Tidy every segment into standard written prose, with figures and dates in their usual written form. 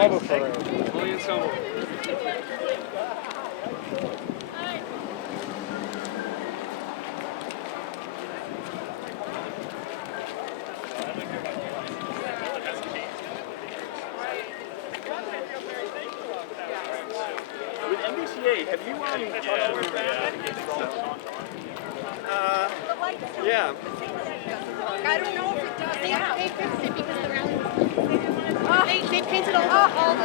love a parade. Only in Somerville. With MBCA, have you yeah. I don't know if it does. They fixed it because the rally. They painted all the.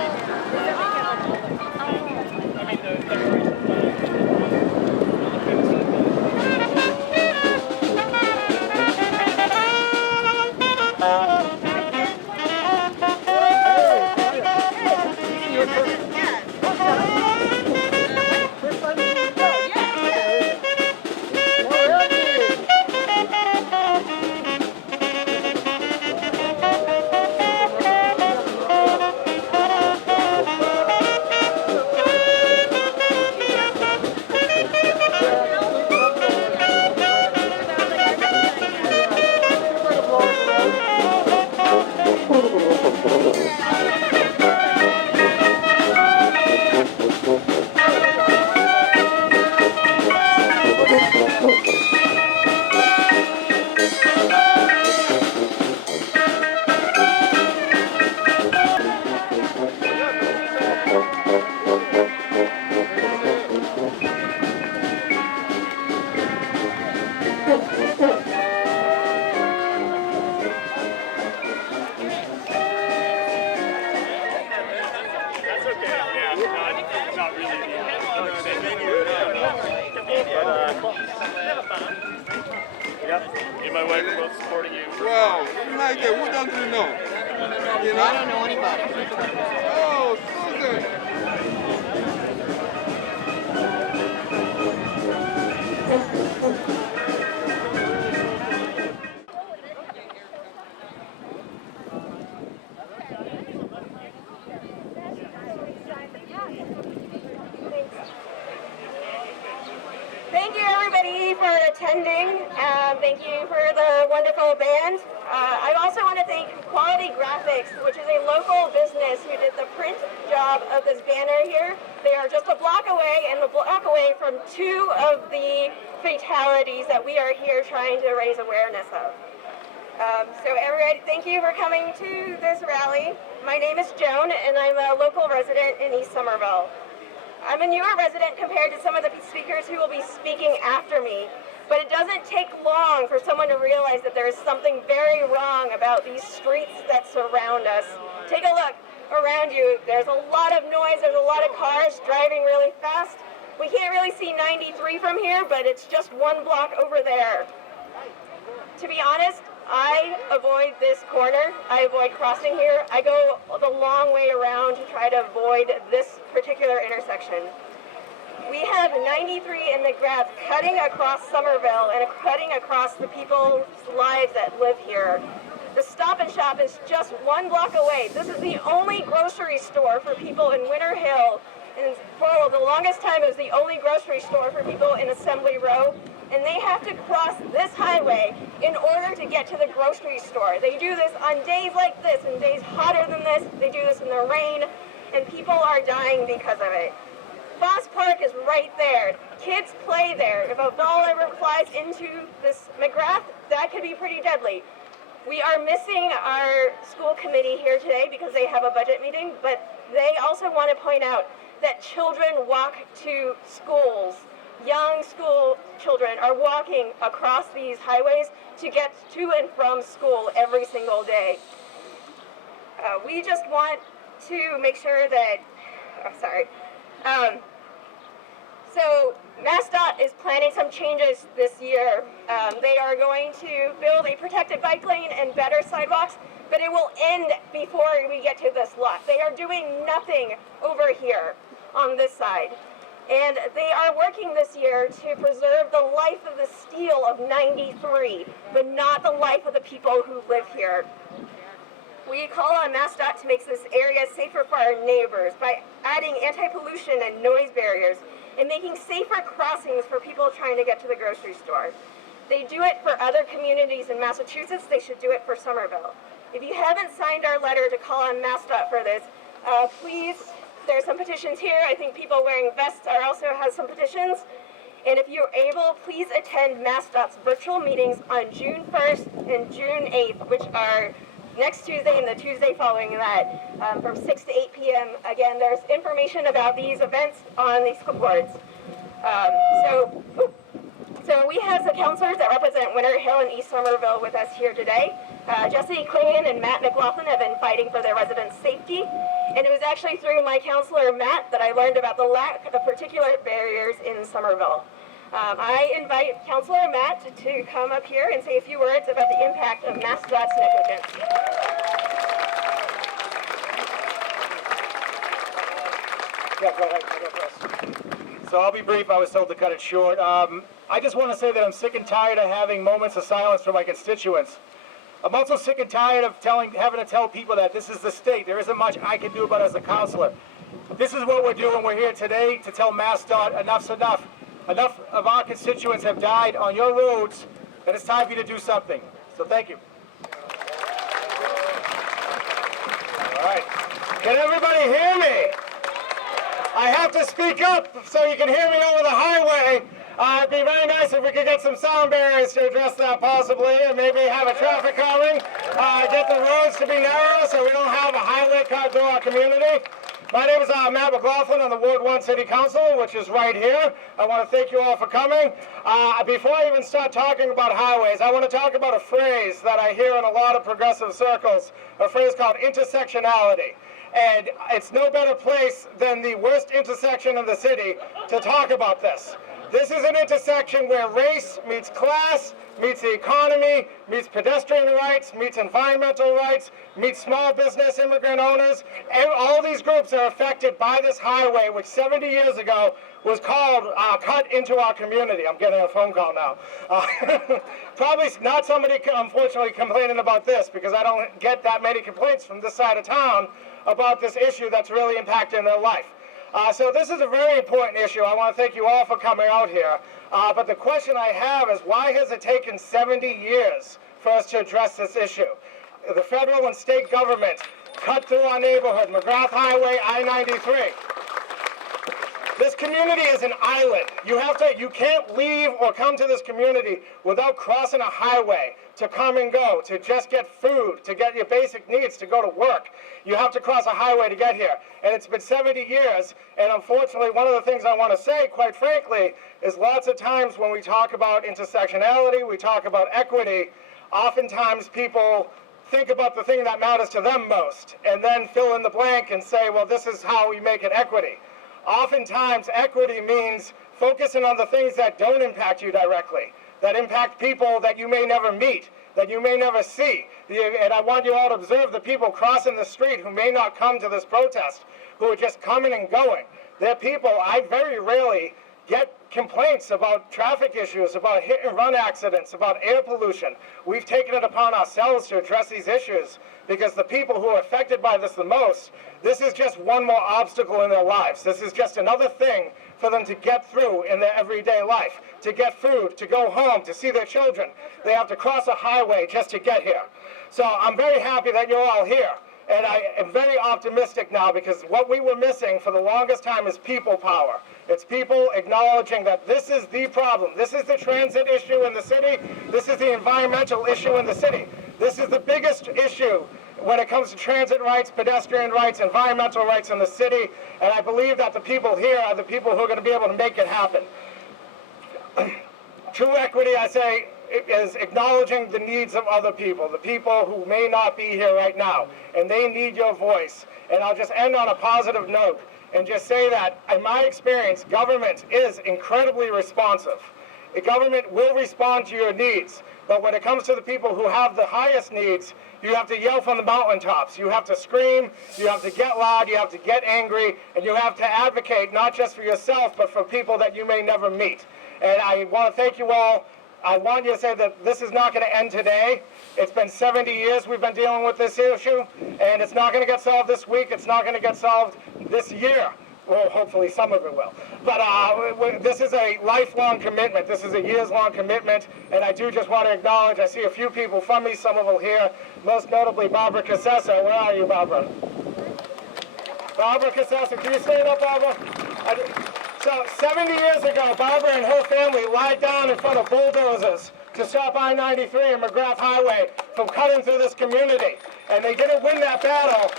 Me and my wife are both supporting you. Wow, Michael, who don't you know? You know? I don't know anybody. Oh, Susan. Thank you everybody for attending. Thank you for the wonderful band. I also want to thank Quality Graphics, which is a local business who did the print job of this banner here. They are just a block away and a block away from two of the fatalities that we are here trying to raise awareness of. So everybody, thank you for coming to this rally. My name is Joan and I'm a local resident in East Somerville. I'm a newer resident compared to some of the speakers who will be speaking after me, but it doesn't take long for someone to realize that there is something very wrong about these streets that surround us. Take a look around you. There's a lot of noise, there's a lot of cars driving really fast. We can't really see 93 from here, but it's just one block over there. To be honest, I avoid this corner. I avoid crossing here. I go the long way around to try to avoid this particular intersection. We have 93 in McGrath cutting across Somerville and cutting across the people's lives that live here. The Stop and Shop is just one block away. This is the only grocery store for people in Winter Hill. And for the longest time, it was the only grocery store for people in Assembly Row. And they have to cross this highway in order to get to the grocery store. They do this on days like this and days hotter than this. They do this in the rain, and people are dying because of it. Foss Park is right there. Kids play there. If a ball ever flies into this McGrath, that could be pretty deadly. We are missing our school committee here today because they have a budget meeting, but they also want to point out that children walk to schools. Young school children are walking across these highways to get to and from school every single day. We just want to make sure that, so MassDOT is planning some changes this year. They are going to build a protected bike lane and better sidewalks, but it will end before we get to this lot. They are doing nothing over here on this side. And they are working this year to preserve the life of the steel of 93, but not the life of the people who live here. We call on MassDOT to make this area safer for our neighbors by adding anti-pollution and noise barriers and making safer crossings for people trying to get to the grocery store. They do it for other communities in Massachusetts. They should do it for Somerville. If you haven't signed our letter to call on MassDOT for this, Please, there's some petitions here. I think people wearing vests also has some petitions. And if you're able, please attend MassDOT's virtual meetings on June 1st and June 8th, which are next Tuesday and the Tuesday following that, from 6 to 8 p.m. Again, there's information about these events on these boards. So we have the councilors that represent Winter Hill and East Somerville with us here today. Jesse CLINGAN and Matt McLaughlin have been fighting for their residents' safety. And it was actually through my counselor, Matt, that I learned about the lack of particular barriers in Somerville. I invite Councilor Matt to come up here and say a few words about the impact of MassDOT's negligence. Yeah, go ahead. I'll go first. So I'll be brief. I was told to cut it short. I just want to say that I'm sick and tired of having moments of silence for my constituents. I'm also sick and tired of having to tell people that this is the state. There isn't much I can do about it as a counselor. This is what we're doing. We're here today to tell MassDOT enough's enough. Enough of our constituents have died on your roads, and it's time for you to do something. So thank you. All right. Can everybody hear me? I have to speak up so you can hear me over the highway. It'd be very nice if we could get some sound barriers to address that possibly, and maybe have a traffic calming. Get the roads to be narrow so we don't have a highway cut through our community. My name is Matt McLaughlin. I'm the Ward 1 City Council, which is right here. I want to thank you all for coming. Before I even start talking about highways, I want to talk about a phrase that I hear in a lot of progressive circles, a phrase called intersectionality. And it's no better place than the worst intersection in the city to talk about this. This is an intersection where race meets class, meets the economy, meets pedestrian rights, meets environmental rights, meets small business immigrant owners. And all these groups are affected by this highway, which 70 years ago was called cut into our community. I'm getting a phone call now. Probably not somebody, unfortunately, complaining about this, because I don't get that many complaints from this side of town about this issue that's really impacting their life. So this is a very important issue. I want to thank you all for coming out here. But the question I have is, why has it taken 70 years for us to address this issue? The federal and state government cut through our neighborhood, McGrath Highway, I-93. This community is an island. You can't leave or come to this community without crossing a highway to come and go, to just get food, to get your basic needs, to go to work. You have to cross a highway to get here. And it's been 70 years, and unfortunately, one of the things I want to say, quite frankly, is lots of times when we talk about intersectionality, we talk about equity, oftentimes people think about the thing that matters to them most, and then fill in the blank and say, well, this is how we make it equity. Oftentimes, equity means focusing on the things that don't impact you directly, that impact people that you may never meet, that you may never see. And I want you all to observe the people crossing the street who may not come to this protest, who are just coming and going. They're people, I very rarely get complaints about traffic issues, about hit and run accidents, about air pollution. We've taken it upon ourselves to address these issues because the people who are affected by this the most, this is just one more obstacle in their lives. This is just another thing for them to get through in their everyday life, to get food, to go home, to see their children. They have to cross a highway just to get here. So I'm very happy that you're all here. And I am very optimistic now, because what we were missing for the longest time is people power. It's people acknowledging that this is the problem. This is the transit issue in the city. This is the environmental issue in the city. This is the biggest issue when it comes to transit rights, pedestrian rights, environmental rights in the city. And I believe that the people here are the people who are going to be able to make it happen. True equity, I say, is acknowledging the needs of other people, the people who may not be here right now, and they need your voice. And I'll just end on a positive note and just say that, in my experience, government is incredibly responsive. The government will respond to your needs, but when it comes to the people who have the highest needs, you have to yell from the mountaintops. You have to scream, you have to get loud, you have to get angry, and you have to advocate not just for yourself, but for people that you may never meet. And I want to thank you all. I want you to say that this is not going to end today. It's been 70 years we've been dealing with this issue, and it's not going to get solved this week. It's not going to get solved this year. Well, hopefully some of it will. But this is a lifelong commitment. This is a years-long commitment, and I do just want to acknowledge, I see a few people from me, some of them here, most notably Barbara Cassessa. Where are you, Barbara? Barbara Cassassa, can you stand up, Barbara? So 70 years ago, Barbara and her family lied down in front of bulldozers to stop I-93 and McGrath Highway from cutting through this community. And they didn't win that battle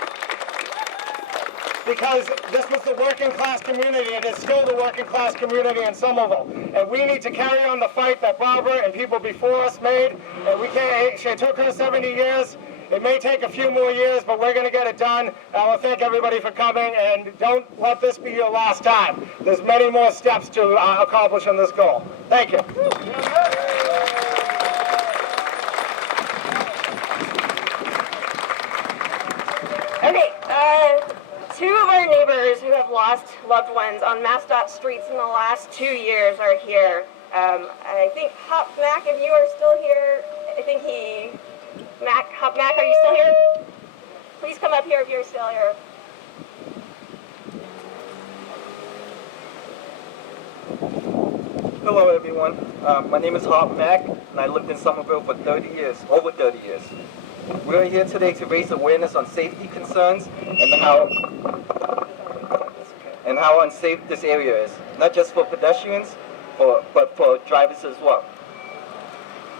because this was the working class community, and it's still the working class community in Somerville. And we need to carry on the fight that Barbara and people before us made. And we can't, it took her 70 years. It may take a few more years, but we're going to get it done. I want to thank everybody for coming, and don't let this be your last time. There's many more steps to accomplish on this goal. Thank you. Okay, two of our neighbors who have lost loved ones on MassDOT streets in the last 2 years are here. I think Hop Mac, if you are still here, I think Hop Mac, are you still here? Please come up here if you're still here. Hello everyone, my name is Hop Mac, and I lived in Somerville for 30 years, over 30 years. We are here today to raise awareness on safety concerns and how unsafe this area is, not just for pedestrians, but for drivers as well.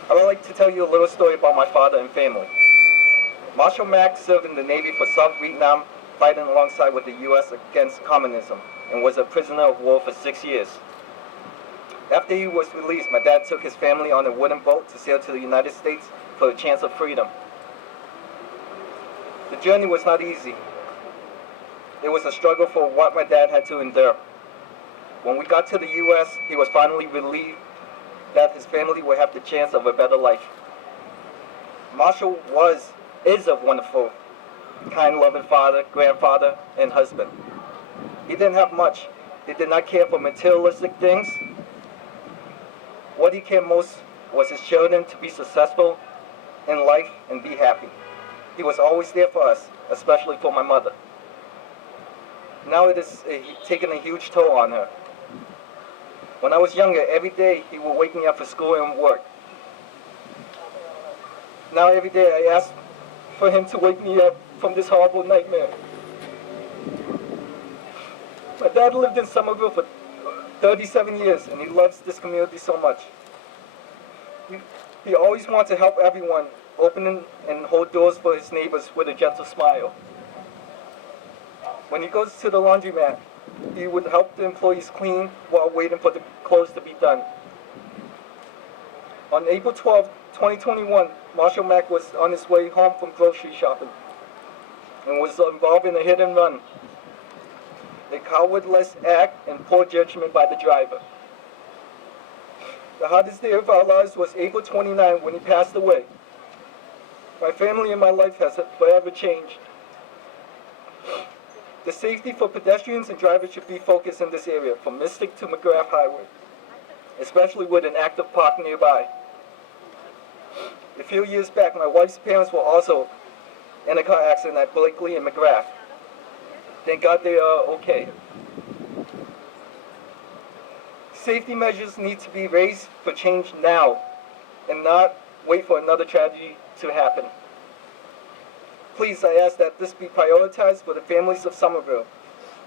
I would like to tell you a little story about my father and family. Marshal Mack served in the Navy for South Vietnam, fighting alongside with the U.S. against communism, and was a prisoner of war for 6 years. After he was released, my dad took his family on a wooden boat to sail to the United States for a chance of freedom. The journey was not easy. It was a struggle for what my dad had to endure. When we got to the U.S., he was finally relieved that his family would have the chance of a better life. Marshall is a wonderful, kind, loving father, grandfather, and husband. He didn't have much. He did not care for materialistic things. What he cared most was his children to be successful in life and be happy. He was always there for us, especially for my mother. Now it is taken a huge toll on her. When I was younger, every day he would wake me up for school and work. Now every day I ask for him to wake me up from this horrible nightmare. My dad lived in Somerville for 37 years, and he loves this community so much. He always wants to help everyone, open and hold doors for his neighbors with a gentle smile. When he goes to the laundromat, he would help the employees clean while waiting for the clothes to be done. On April 12, 2021, Marshall Mack was on his way home from grocery shopping and was involved in a hit and run. A cowardless act and poor judgment by the driver. The hardest day of our lives was April 29 when he passed away. My family and my life has forever changed. The safety for pedestrians and drivers should be focused in this area, from Mystic to McGrath Highway, especially with an active park nearby. A few years back, my wife's parents were also in a car accident at Blakely and McGrath. Thank God they are okay. Safety measures need to be raised for change now and not wait for another tragedy to happen. Please, I ask that this be prioritized for the families of Somerville.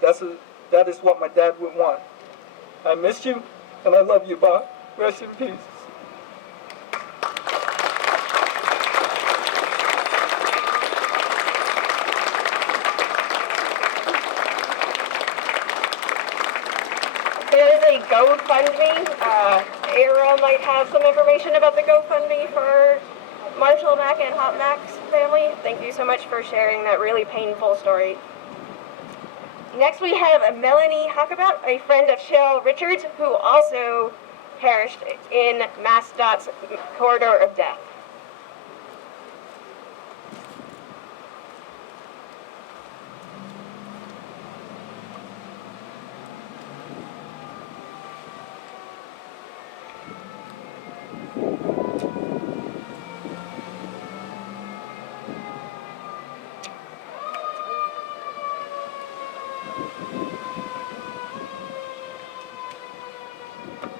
That is what my dad would want. I miss you, and I love you, Bob. Rest in peace. There is a GoFundMe. Ariel might have some information about the GoFundMe for Marshall Mack and Hop Mack's family. Thank you so much for sharing that really painful story. Next we have Melanie HOCKABOUT, a friend of CHERYL Richards, who also perished in MassDOT's corridor of death.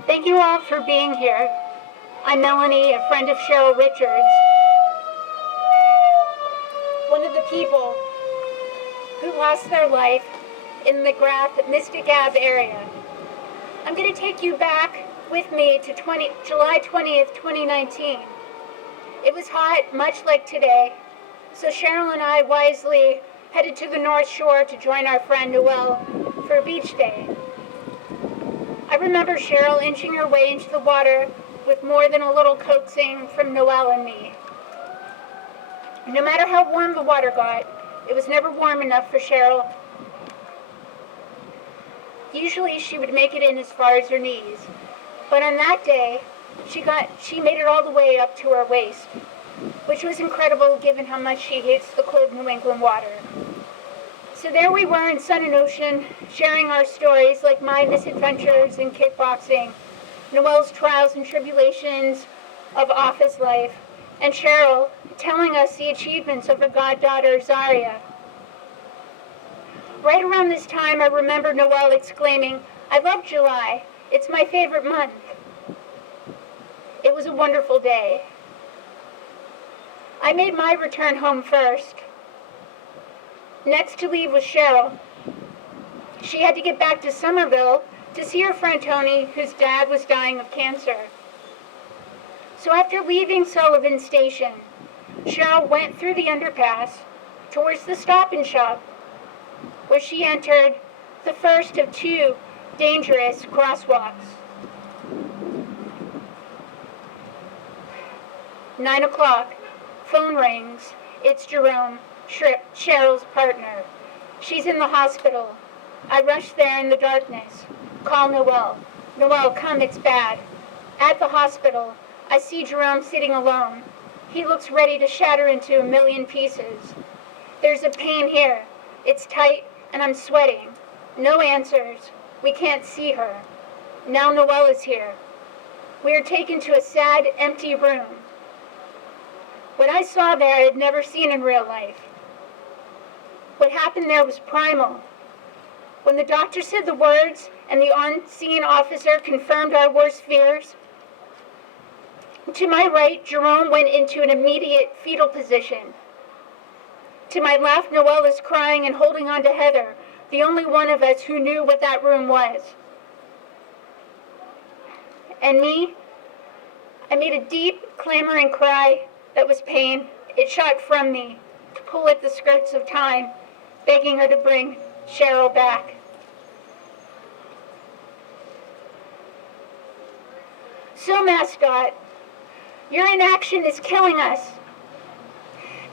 Thank you all for being here. I'm Melanie, a friend of CHERYL Richards, one of the people who lost their life in the McGrath Mystic Ave area. I'm going to take you back with me to July 20th, 2019. It was hot, much like today, so Cheryl and I wisely headed to the North Shore to join our friend Noelle for a beach day. I remember Cheryl inching her way into the water with more than a little coaxing from Noelle and me. No matter how warm the water got, it was never warm enough for Cheryl. Usually she would make it in as far as her knees, but on that day, she made it all the way up to her waist, which was incredible given how much she hates the cold New England water. So there we were in Sun and Ocean, sharing our stories like my misadventures in kickboxing, Noelle's trials and tribulations of office life, and Cheryl telling us the achievements of her goddaughter, Zaria. Right around this time, I remember Noelle exclaiming, "I love July. It's my favorite month." It was a wonderful day. I made my return home first. Next to leave was Cheryl. She had to get back to Somerville to see her friend Tony, whose dad was dying of cancer. So after leaving Sullivan Station, Cheryl went through the underpass towards the Stop and Shop, where she entered the first of two dangerous crosswalks. 9 o'clock, phone rings. It's Jerome, Cheryl's partner. She's in the hospital. I rush there in the darkness. Call Noelle. "Noelle, come, it's bad." At the hospital, I see Jerome sitting alone. He looks ready to shatter into a million pieces. "There's a pain here. It's tight and I'm sweating." No answers. We can't see her. Now Noelle is here. We are taken to a sad, empty room. What I saw there I had never seen in real life. What happened there was primal. When the doctor said the words and the on-scene officer confirmed our worst fears, to my right, Jerome went into an immediate fetal position. To my left, Noelle is crying and holding on to Heather, the only one of us who knew what that room was. And me, I made a deep, clamoring cry that was pain. It shot from me to pull at the skirts of time, begging her to bring Cheryl back. So, mascot, your inaction is killing us.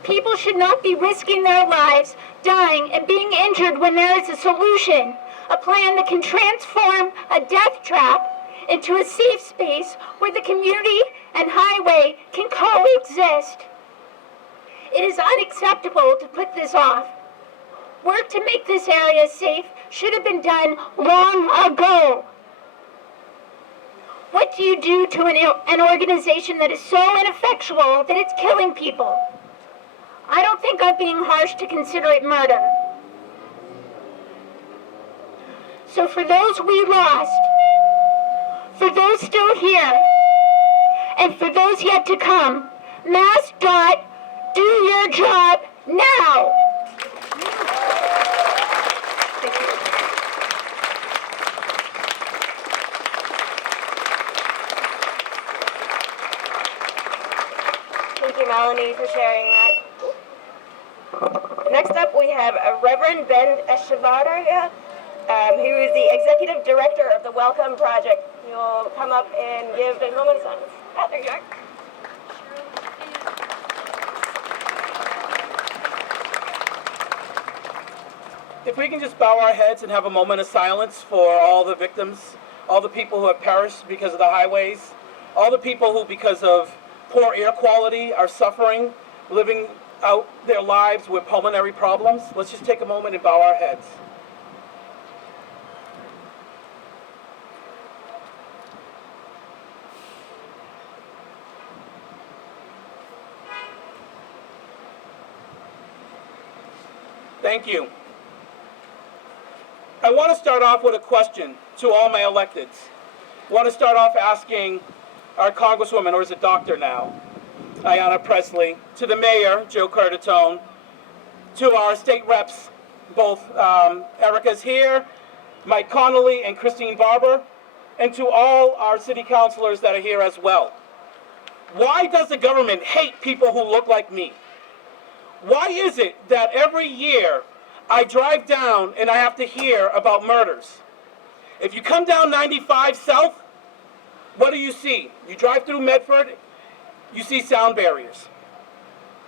People should not be risking their lives, dying, and being injured when there is a solution, a plan that can transform a death trap into a safe space where the community and highway can coexist. It is unacceptable to put this off. Work to make this area safe should have been done long ago. What do you do to an organization that is so ineffectual that it's killing people? I don't think I'm being harsh to consider it murder. So for those we lost, for those still here, and for those yet to come, MassDOT, do your job now! Thank you, Melanie, for sharing that. Next up, we have Reverend Ben ECHEVARRIA, who is the Executive Director of the Welcome Project. You'll come up and give the moment of silence. There you are. If we can just bow our heads and have a moment of silence for all the victims, all the people who have perished because of the highways, all the people who, because of poor air quality, are suffering, living out their lives with pulmonary problems. Let's just take a moment and bow our heads. Thank you. I want to start off with a question to all my electeds. I want to start off asking our Congresswoman, or is it Doctor now, Ayanna Pressley, to the Mayor, Joe Curtatone, to our state reps, both Erica's here, Mike Connolly and Christine Barber, and to all our city councilors that are here as well. Why does the government hate people who look like me? Why is it that every year I drive down and I have to hear about murders? If you come down 95 South, what do you see? You drive through Medford, you see sound barriers.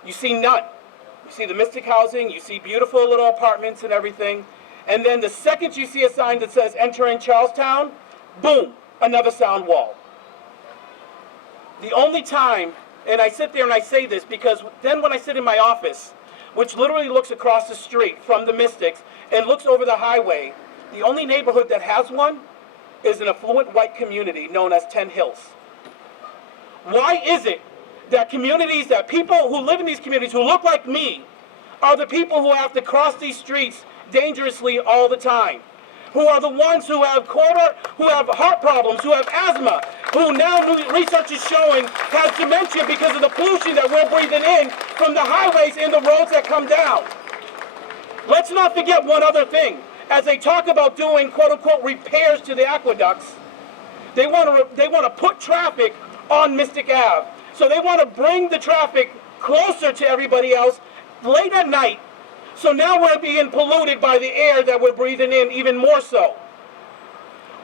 You see none. You see the Mystic housing, you see beautiful little apartments and everything, and then the second you see a sign that says enter in Charlestown, boom, another sound wall. The only time, and I sit there and I say this because then when I sit in my office, which literally looks across the street from the Mystics and looks over the highway, the only neighborhood that has one is an affluent white community known as 10 Hills. Why is it that communities, that people who live in these communities who look like me are the people who have to cross these streets dangerously all the time? Who are the ones who have heart problems, who have asthma, who now new research is showing has dementia because of the pollution that we're breathing in from the highways and the roads that come down. Let's not forget one other thing. As they talk about doing quote-unquote repairs to the aqueducts, they want to put traffic on Mystic Ave. So they want to bring the traffic closer to everybody else late at night. So now we're being polluted by the air that we're breathing in even more so.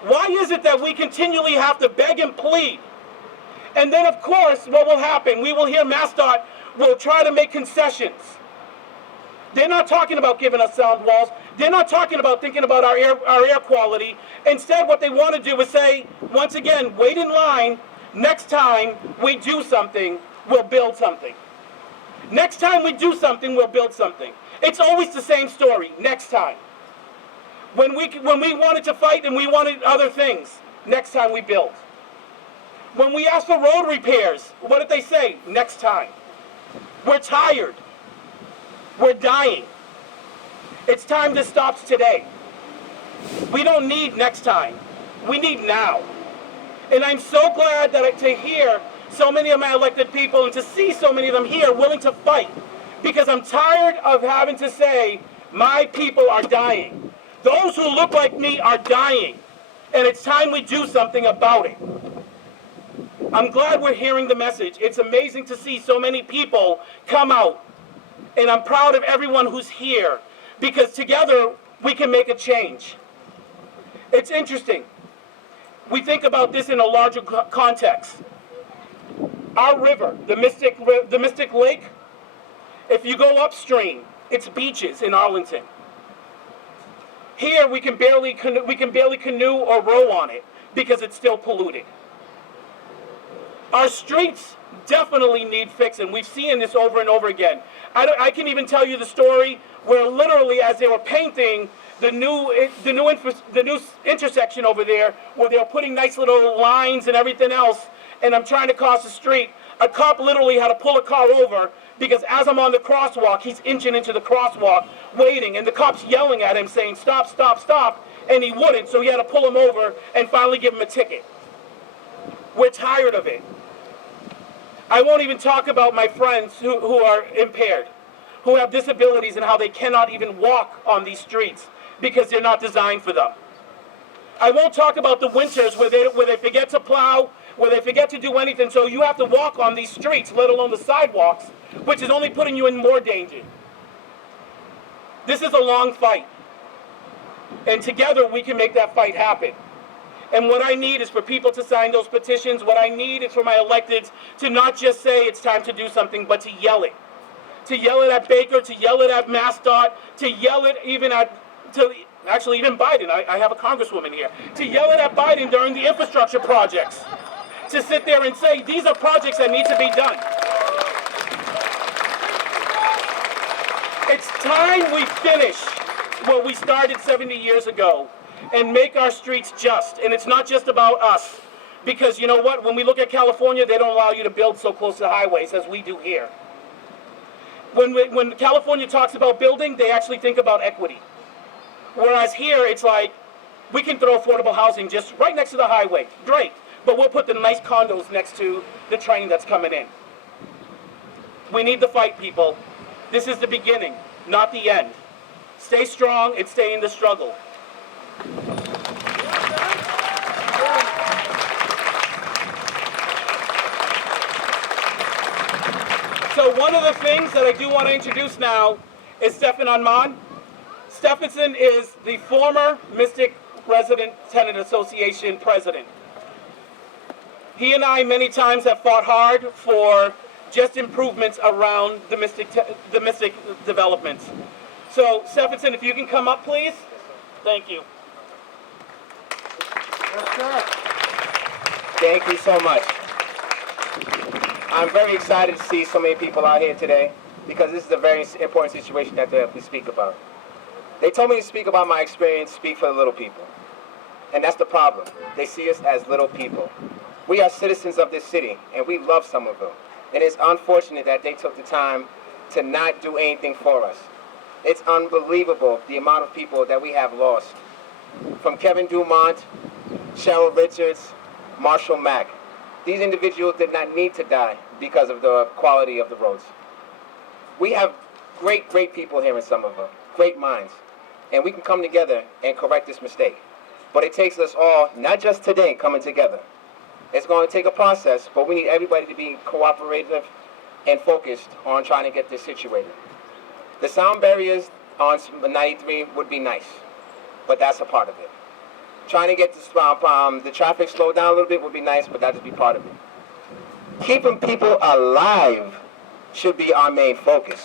Why is it that we continually have to beg and plead? And then of course, what will happen? We will hear MassDOT will try to make concessions. They're not talking about giving us sound walls. They're not talking about thinking about our air quality. Instead, what they want to do is say, once again, wait in line. Next time we do something, we'll build something. Next time we do something, we'll build something. It's always the same story, next time. When we wanted to fight and we wanted other things, next time we build. When we asked for road repairs, what did they say? Next time. We're tired. We're dying. It's time this stops today. We don't need next time. We need now. And I'm so glad that to hear so many of my elected people and to see so many of them here willing to fight. Because I'm tired of having to say, my people are dying. Those who look like me are dying. And it's time we do something about it. I'm glad we're hearing the message. It's amazing to see so many people come out. And I'm proud of everyone who's here. Because together, we can make a change. It's interesting. We think about this in a larger context. Our river, the Mystic Lake, if you go upstream, it's beaches in Arlington. Here we can barely canoe or row on it because it's still polluted. Our streets definitely need fixing. We've seen this over and over again. I can even tell you the story where literally as they were painting the new intersection over there, where they were putting nice little lines and everything else, and I'm trying to cross the street, a cop literally had to pull a car over because as I'm on the crosswalk, he's inching into the crosswalk, waiting, and the cop's yelling at him saying, stop, stop, stop, and he wouldn't, so he had to pull him over and finally give him a ticket. We're tired of it. I won't even talk about my friends who are impaired, who have disabilities and how they cannot even walk on these streets because they're not designed for them. I won't talk about the winters where they forget to plow, where they forget to do anything, so you have to walk on these streets, let alone the sidewalks, which is only putting you in more danger. This is a long fight, and together we can make that fight happen. And what I need is for people to sign those petitions. What I need is for my electeds to not just say it's time to do something, but to yell it. To yell it at Baker, to yell it at MassDOT, to yell it even even Biden. I have a Congresswoman here. To yell it at Biden during the infrastructure projects. To sit there and say, these are projects that need to be done. It's time we finish what we started 70 years ago and make our streets just. And it's not just about us. Because you know what? When we look at California, they don't allow you to build so close to highways as we do here. When California talks about building, they actually think about equity. Whereas here, it's like, we can throw affordable housing just right next to the highway. Great. But we'll put the nice condos next to the train that's coming in. We need the fight, people. This is the beginning, not the end. Stay strong and stay in the struggle. So one of the things that I do want to introduce now is Stephen Aman. Stephenson is the former Mystic Resident Tenant Association president. He and I many times have fought hard for just improvements around the Mystic developments. So Stephenson, if you can come up, please. Thank you. Thank you so much. I'm very excited to see so many people out here today because this is a very important situation that they have to speak about. They told me to speak about my experience, speak for the little people. And that's the problem. They see us as little people. We are citizens of this city, and we love Somerville. And it's unfortunate that they took the time to not do anything for us. It's unbelievable the amount of people that we have lost. From Kevin Dumont, Cheryl Richards, Marshall Mack. These individuals did not need to die because of the quality of the roads. We have great, great people here in Somerville, great minds, and we can come together and correct this mistake. But it takes us all, not just today, coming together. It's going to take a process, but we need everybody to be cooperative and focused on trying to get this situated. The sound barriers on 93 would be nice, but that's a part of it. Trying to get the traffic slowed down a little bit would be nice, but that would be part of it. Keeping people alive should be our main focus.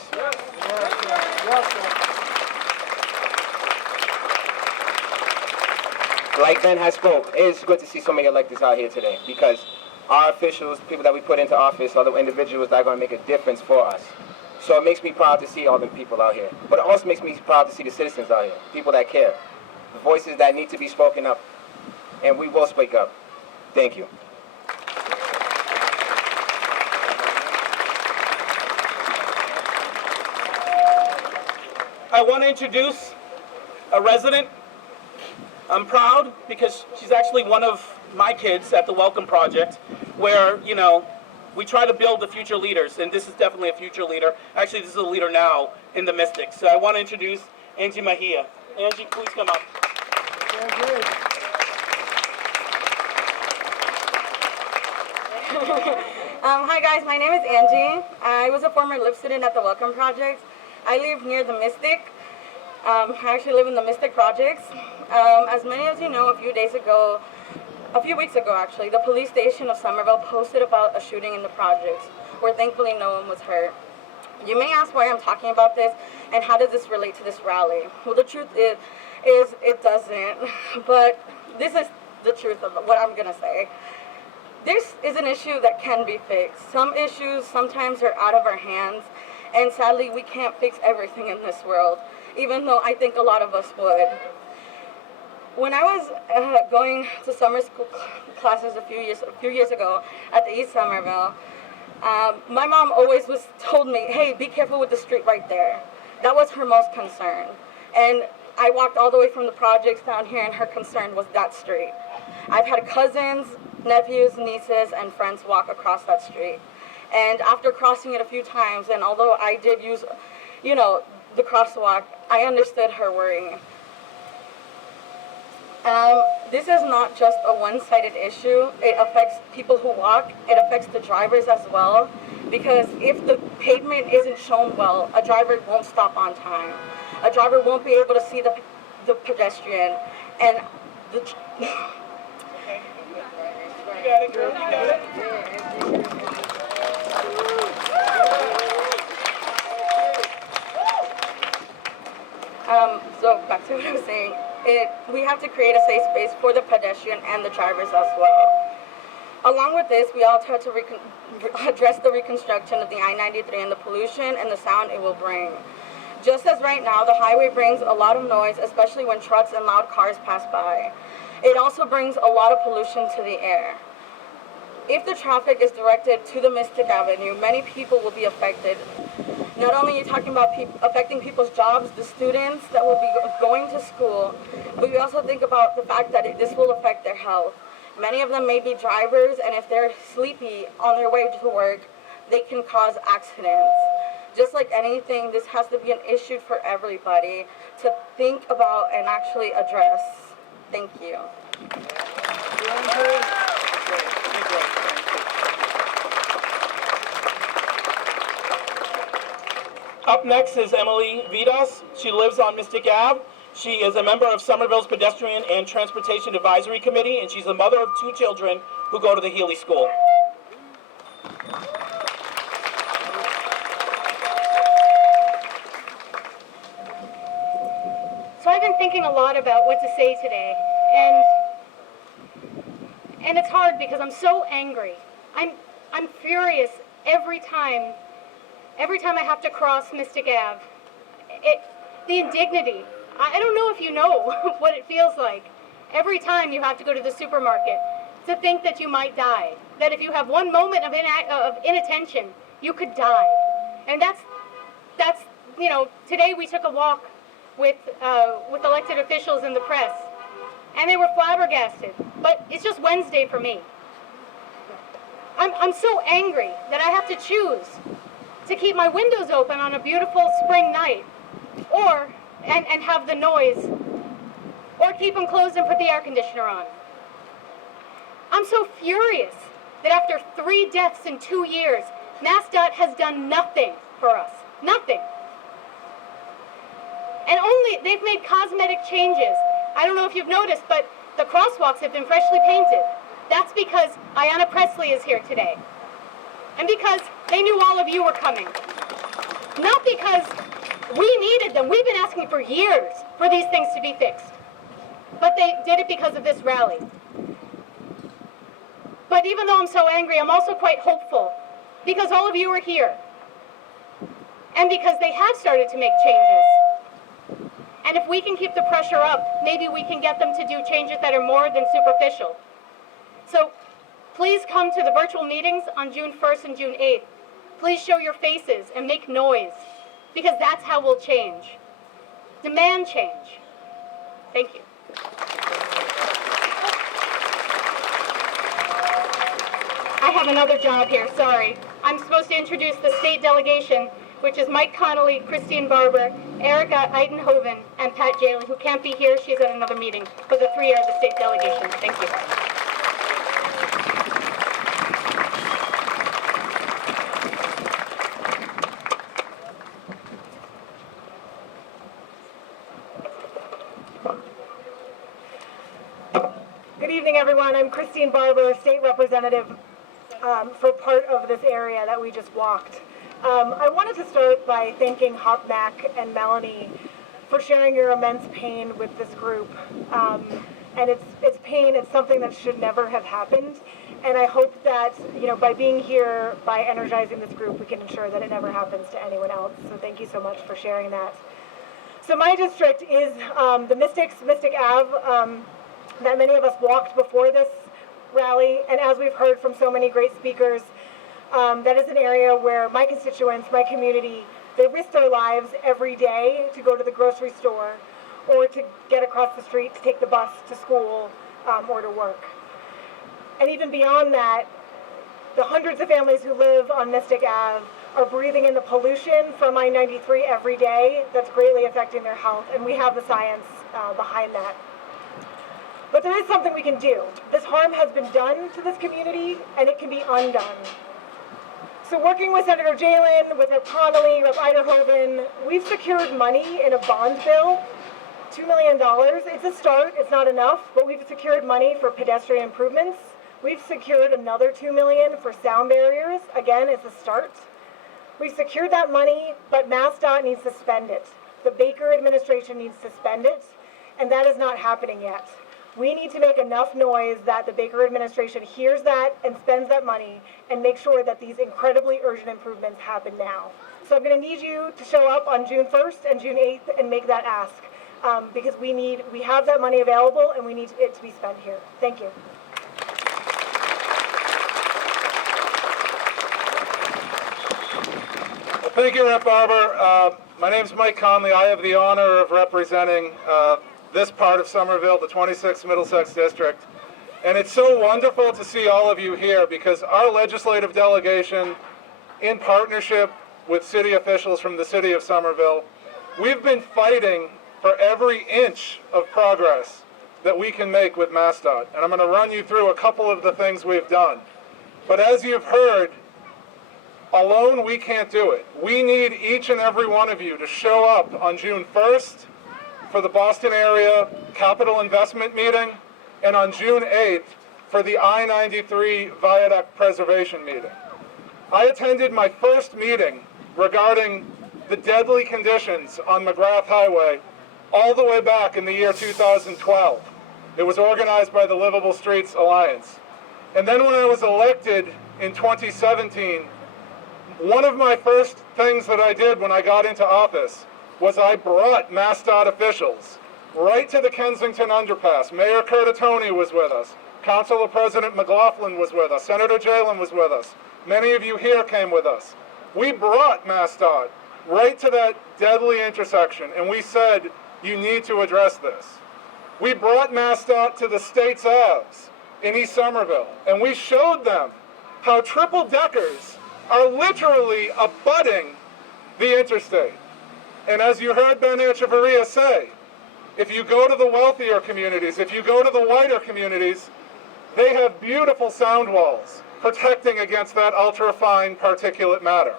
Like Ben has spoke, it is good to see so many electeds out here today because our officials, people that we put into office, are the individuals that are going to make a difference for us. So it makes me proud to see all the people out here. But it also makes me proud to see the citizens out here, people that care, the voices that need to be spoken up, and we will speak up. Thank you. I want to introduce a resident. I'm proud because she's actually one of my kids at the Welcome Project, where, you know, we try to build the future leaders, and this is definitely a future leader. Actually, this is a leader now in the Mystics. So I want to introduce Angie MEJIA. Angie, please come up. Hi guys, my name is Angie. I was a former lip student at the Welcome Project. I live near the Mystic. I actually live in the Mystic Projects. As many of you know, a few weeks ago actually, the police station of Somerville posted about a shooting in the projects, where thankfully no one was hurt. You may ask why I'm talking about this, and how does this relate to this rally? Well, the truth is it doesn't, but this is the truth of what I'm gonna say. This is an issue that can be fixed. Some issues sometimes are out of our hands, and sadly we can't fix everything in this world, even though I think a lot of us would. When I was going to summer school classes a few years ago at the East Somerville, my mom always told me, hey, be careful with the street right there. That was her most concern. And I walked all the way from the projects down here, and her concern was that street. I've had cousins, nephews, nieces, and friends walk across that street. And after crossing it a few times, and although I did use, you know, the crosswalk, I understood her worrying. This is not just a one-sided issue. It affects people who walk. It affects the drivers as well, because if the pavement isn't shown well, a driver won't stop on time. A driver won't be able to see the pedestrian, and the... You got it, girl. You got it. So back to what I was saying. We have to create a safe space for the pedestrian and the drivers as well. Along with this, we also have to address the reconstruction of the I-93 and the pollution and the sound it will bring. Just as right now, the highway brings a lot of noise, especially when trucks and loud cars pass by. It also brings a lot of pollution to the air. If the traffic is directed to the Mystic Avenue, many people will be affected. Not only are you talking about affecting people's jobs, the students that will be going to school, but we also think about the fact that this will affect their health. Many of them may be drivers, and if they're sleepy on their way to work, they can cause accidents. just like anything, this has to be an issue for everybody to think about and actually address. Thank you. Up next is Emily VIDES. She lives on Mystic Ave. She is a member of Somerville's Pedestrian and Transportation Advisory Committee, and she's the mother of 2 children who go to the Healy School. So I've been thinking a lot about what to say today, and it's hard because I'm so angry. I'm furious every time I have to cross Mystic Ave. The indignity. I don't know if you know what it feels like. Every time you have to go to the supermarket, to think that you might die. That if you have one moment of inattention, you could die. And that's you know, today we took a walk with elected officials and the press, and they were flabbergasted. But it's just Wednesday for me. I'm so angry that I have to choose to keep my windows open on a beautiful spring night, and have the noise, or keep them closed and put the air conditioner on. I'm so furious that after 3 deaths in 2 years, MassDOT has done nothing for us. Nothing. And they've made cosmetic changes. I don't know if you've noticed, but the crosswalks have been freshly painted. That's because Ayanna Pressley is here today. And because they knew all of you were coming. Not because we needed them. We've been asking for years for these things to be fixed. But they did it because of this rally. But even though I'm so angry, I'm also quite hopeful because all of you are here. And because they have started to make changes. And if we can keep the pressure up, maybe we can get them to do changes that are more than superficial. So please come to the virtual meetings on June 1st and June 8th. Please show your faces and make noise, because that's how we'll change. Demand change. Thank you. I have another job here, sorry. I'm supposed to introduce the state delegation, which is Mike Connolly, Christine Barber, Erica Eitenhoven, and Pat Jaley, who can't be here. She's at another meeting. But the 3 are the state delegation. Thank you. Good evening, everyone. I'm Christine Barber, state representative for part of this area that we just walked. I wanted to start by thanking HOCKABOUT and MELANIE for sharing your immense pain with this group. And it's pain, it's something that should never have happened. And I hope that, you know, by being here, by energizing this group, we can ensure that it never happens to anyone else. So thank you so much for sharing that. So my district is the Mystic Ave, that many of us walked before this rally, and as we've heard from so many great speakers, that is an area where my constituents, my community, they risk their lives every day to go to the grocery store or to get across the street to take the bus to school or to work. And even beyond that, the hundreds of families who live on Mystic Ave are breathing in the pollution from I-93 every day that's greatly affecting their health, and we have the science behind that. But there is something we can do. This harm has been done to this community, and it can be undone. So working with Senator Jalin, with Rep. Connolly, Rep. Eiterhoven, we've secured money in a bond bill, $2 million. It's a start, it's not enough, but we've secured money for pedestrian improvements. We've secured another $2 million for sound barriers. Again, it's a start. We've secured that money, but MassDOT needs to spend it. The Baker administration needs to spend it, and that is not happening yet. We need to make enough noise that the Baker administration hears that and spends that money and make sure that these incredibly urgent improvements happen now. So I'm going to need you to show up on June 1st and June 8th and make that ask because we have that money available and we need it to be spent here. Thank you. Well, thank you, Rep. Barber. My name is Mike Conley. I have the honor of representing this part of Somerville, the 26th Middlesex District. And it's so wonderful to see all of you here because our legislative delegation, in partnership with city officials from the city of Somerville. We've been fighting for every inch of progress that we can make with MassDOT. And I'm going to run you through a couple of the things we've done. But as you've heard, alone we can't do it. We need each and every one of you to show up on June 1st for the Boston area capital investment meeting and on June 8th for the I-93 viaduct preservation meeting. I attended my first meeting regarding the deadly conditions on McGrath Highway all the way back in the year 2012. It was organized by the Livable Streets Alliance. And then when I was elected in 2017, one of my first things that I did when I got into office was I brought MassDOT officials right to the Kensington underpass. Mayor Curtatone was with us. Councilor President McLaughlin was with us. Senator Jalen was with us. Many of you here came with us. We brought MassDOT right to that deadly intersection, and we said, you need to address this. We brought MassDOT to the States Aves in East Somerville, and we showed them how triple deckers are literally abutting the interstate. And as you heard Ben ECHEVARRIA say, if you go to the wealthier communities, if you go to the whiter communities, they have beautiful sound walls protecting against that ultra-fine particulate matter.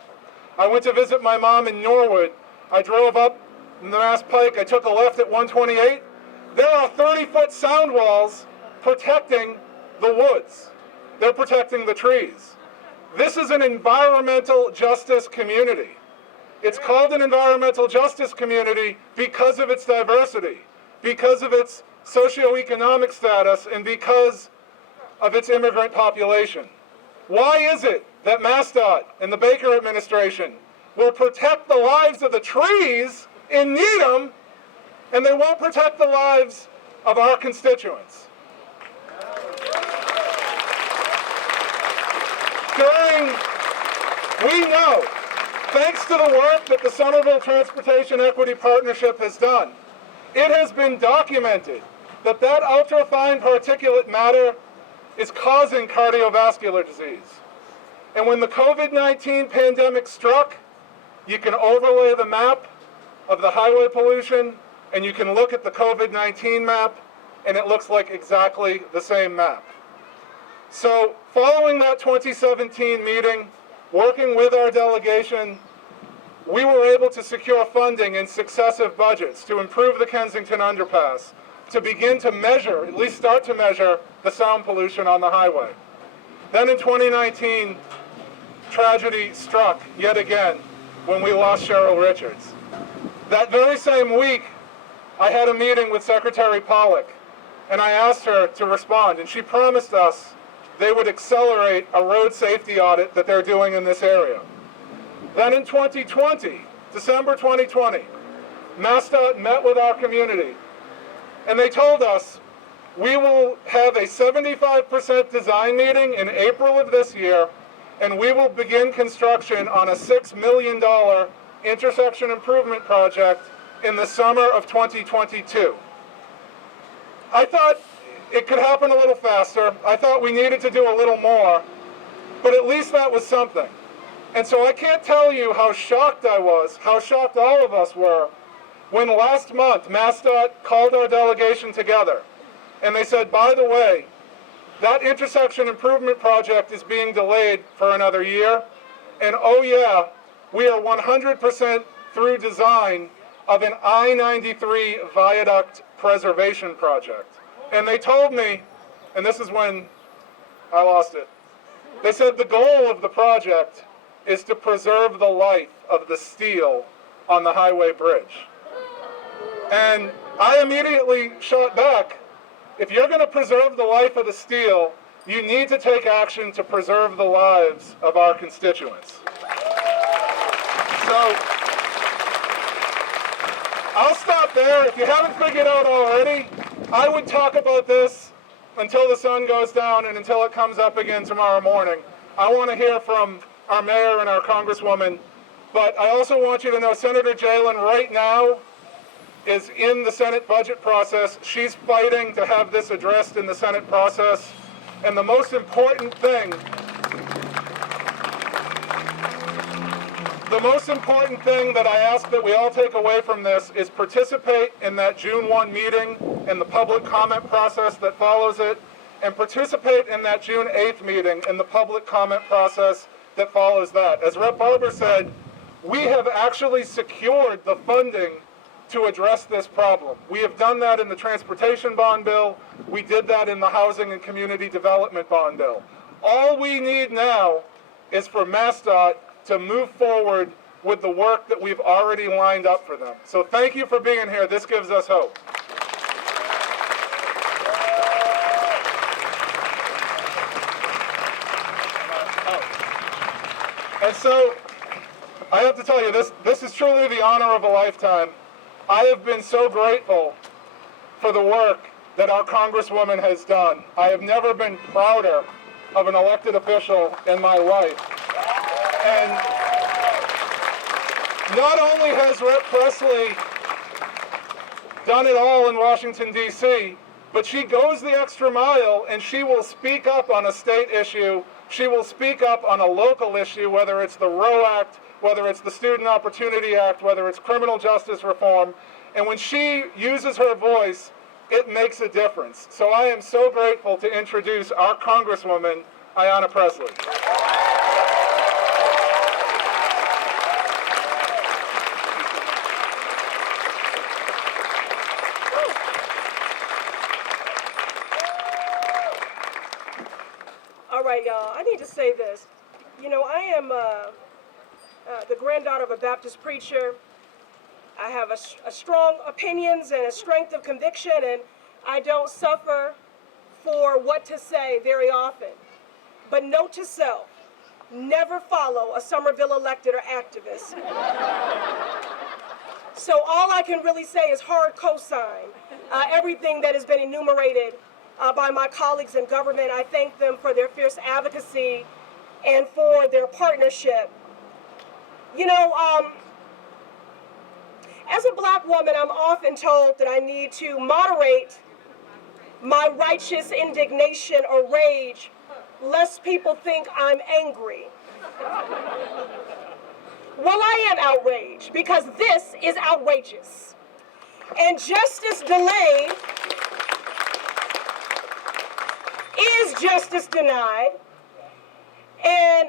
I went to visit my mom in Norwood. I drove up the Mass Pike. I took a left at 128. There are 30-foot sound walls protecting the woods. They're protecting the trees. This is an environmental justice community. It's called an environmental justice community because of its diversity, because of its socioeconomic status, and because of its immigrant population. Why is it that MassDOT and the Baker administration will protect the lives of the trees in Needham, and they won't protect the lives of our constituents? We know, thanks to the work that the Somerville Transportation Equity Partnership has done, it has been documented that that ultrafine particulate matter is causing cardiovascular disease. And when the COVID-19 pandemic struck, you can overlay the map of the highway pollution, and you can look at the COVID-19 map, and it looks like exactly the same map. So following that 2017 meeting, working with our delegation, we were able to secure funding in successive budgets to improve the Kensington underpass, to begin to measure, at least start to measure, the sound pollution on the highway. Then in 2019, tragedy struck yet again when we lost CHERYL Richards. That very same week, I had a meeting with Secretary Pollack, and I asked her to respond, and she promised us they would accelerate a road safety audit that they're doing in this area. Then in 2020, December 2020, MassDOT met with our community, and they told us we will have a 75% design meeting in April of this year, and we will begin construction on a $6 million intersection improvement project in the summer of 2022. I thought it could happen a little faster. I thought we needed to do a little more, but at least that was something. And so I can't tell you how shocked I was, how shocked all of us were, when last month MassDOT called our delegation together, and they said, by the way, that intersection improvement project is being delayed for another year, and oh yeah, we are 100% through design of an I-93 viaduct preservation project. And they told me, and this is when I lost it, they said the goal of the project is to preserve the life of the steel on the highway bridge. And I immediately shot back, if you're going to preserve the life of the steel, you need to take action to preserve the lives of our constituents. So, I'll stop there. If you haven't figured out already, I would talk about this until the sun goes down and until it comes up again tomorrow morning. I want to hear from our mayor and our congresswoman, but I also want you to know Senator Jalen right now is in the Senate budget process. She's fighting to have this addressed in the Senate process. And the most important thing the most important thing that I ask that we all take away from this is participate in that June 1 meeting and the public comment process that follows it, and participate in that June 8th meeting and the public comment process that follows that. As Rep. Barber said, we have actually secured the funding to address this problem. We have done that in the transportation bond bill. We did that in the housing and community development bond bill. All we need now is for MassDOT to move forward with the work that we've already lined up for them. So thank you for being here. This gives us hope. And so, I have to tell you, this is truly the honor of a lifetime. I have been so grateful for the work that our Congresswoman has done. I have never been prouder of an elected official in my life. And not only has Rep. Pressley done it all in Washington, D.C., but she goes the extra mile and she will speak up on a state issue. She will speak up on a local issue, whether it's the Roe Act, whether it's the Student Opportunity Act, whether it's criminal justice reform. And when she uses her voice, it makes a difference. So I am so grateful to introduce our Congresswoman, Ayanna Pressley. All right, y'all, I need to say this. You know, I am the granddaughter of a Baptist preacher. I have a strong opinions and a strength of conviction, and I don't suffer for what to say very often. But note to self, never follow a Somerville elected or activist. So all I can really say is hard cosign everything that has been enumerated by my colleagues in government. I thank them for their fierce advocacy and for their partnership. You know, as a black woman, I'm often told that I need to moderate my righteous indignation or rage, lest people think I'm angry. Well, I am outraged because this is outrageous. And justice delayed is justice denied. And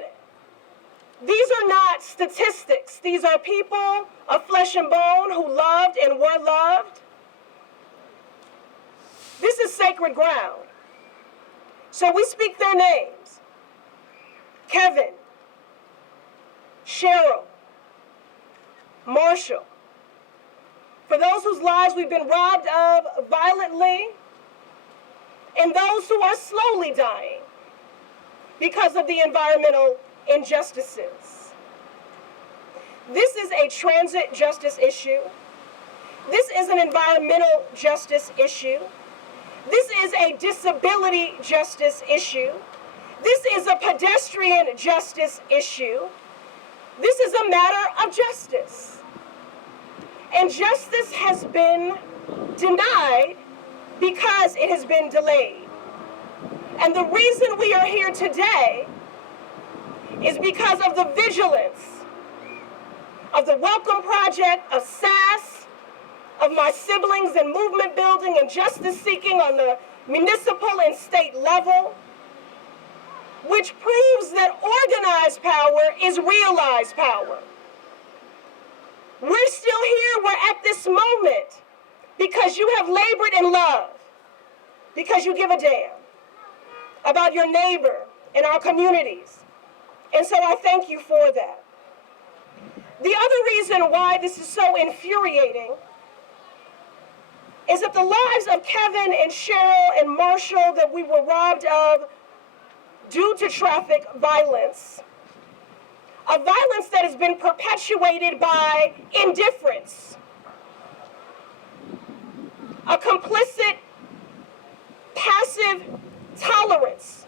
these are not statistics. These are people of flesh and bone who loved and were loved. This is sacred ground. So we speak their names. Kevin, Cheryl, Marshall. For those whose lives we've been robbed of violently, and those who are slowly dying because of the environmental injustices. This is a transit justice issue. This is an environmental justice issue. This is a disability justice issue. This is a pedestrian justice issue. This is a matter of justice. And justice has been denied because it has been delayed. And the reason we are here today is because of the vigilance of the Welcome Project, of SAS, of my siblings in movement building and justice seeking on the municipal and state level, which proves that organized power is realized power. We're still here, we're at this moment, because you have labored in love, because you give a damn about your neighbor and our communities. And so I thank you for that. The other reason why this is so infuriating is that the lives of Kevin and Cheryl and Marshall that we were robbed of due to traffic violence, a violence that has been perpetuated by indifference, a complicit, passive tolerance.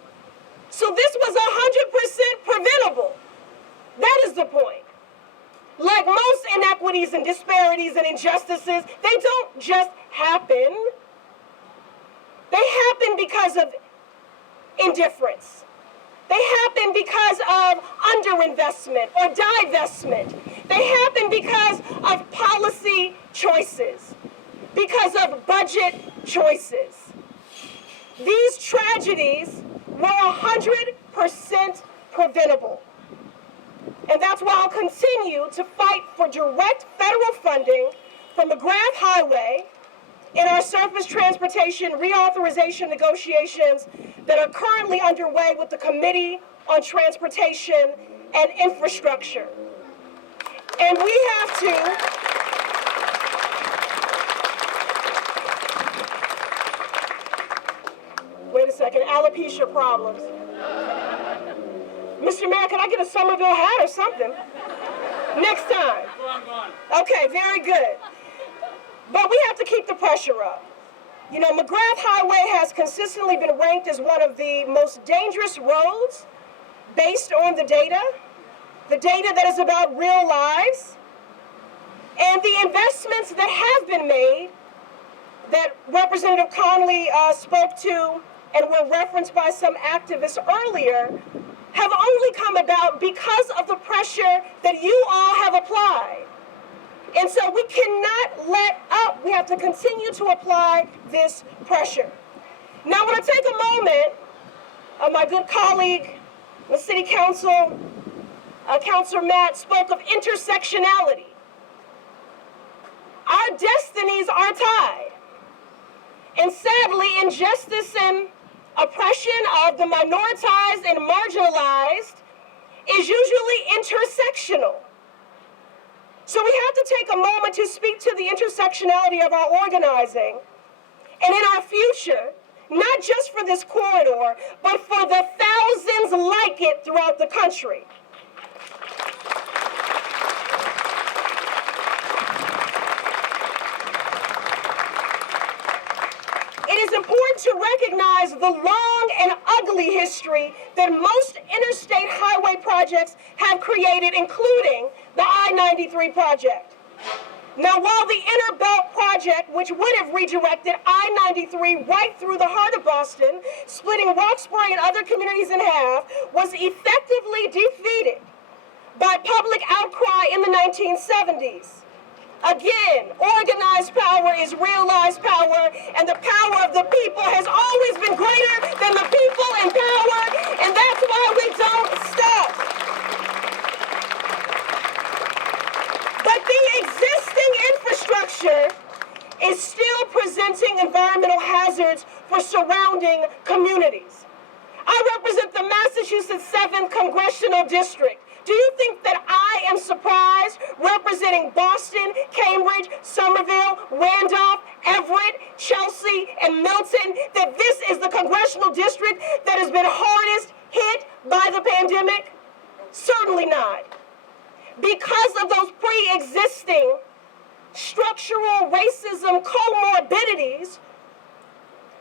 So this was 100% preventable. That is the point. Like most inequities and disparities and injustices, they don't just happen. They happen because of indifference. They They happen because of underinvestment or divestment. They happen because of policy choices, because of budget choices. These tragedies were 100% preventable. And that's why I'll continue to fight for direct federal funding for McGrath Highway in our surface transportation reauthorization negotiations that are currently underway with the Committee on Transportation and Infrastructure. And we have to wait a second, alopecia problems. Mr. Mayor, can I get a Somerville hat or something? Next time. Okay, very good. But we have to keep the pressure up. You know, McGrath Highway has consistently been ranked as one of the most dangerous roads based on the data that is about real lives, and the investments that have been made that Representative Connolly spoke to and were referenced by some activists earlier have only come about because of the pressure that you all have applied. And so we cannot let up. We have to continue to apply this pressure. Now, I want to take a moment, my good colleague, the City Council, Councilor Matt, spoke of intersectionality. Our destinies are tied. And sadly, injustice and oppression of the minoritized and marginalized is usually intersectional. So we have to take a moment to speak to the intersectionality of our organizing and in our future, not just for this corridor, but for the thousands like it throughout the country. It is important to recognize the long and ugly history that most interstate highway projects have created, including the I-93 project. Now, while the Inner Belt project, which would have redirected I-93 right through the heart of Boston, splitting Roxbury and other communities in half, was effectively defeated by public outcry in the 1970s. Again, organized power is realized power, and the power of the people has always been greater than the people in power, and that's why we don't stop. But the existing infrastructure is still presenting environmental hazards for surrounding communities. I represent the Massachusetts 7th Congressional District. Do you think that I am surprised, representing Boston, Cambridge, Somerville, Randolph, Everett, Chelsea, and Milton, that this is the congressional district that has been hardest hit by the pandemic? Certainly not. Because of those pre-existing structural racism comorbidities,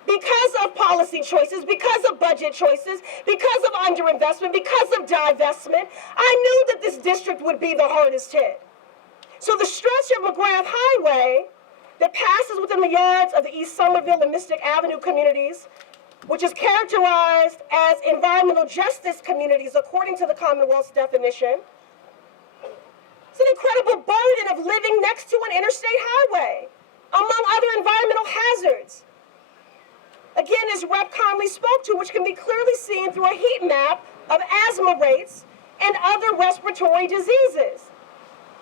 because of policy choices, because of budget choices, because of underinvestment, because of divestment, I knew that this district would be the hardest hit. So the stretch of McGrath Highway that passes within the yards of the East Somerville and Mystic Avenue communities, which is characterized as environmental justice communities according to the Commonwealth's definition, it's an incredible burden of living next to an interstate highway, among other environmental hazards. Again, as Rep. Conley spoke to, which can be clearly seen through a heat map of asthma rates and other respiratory diseases.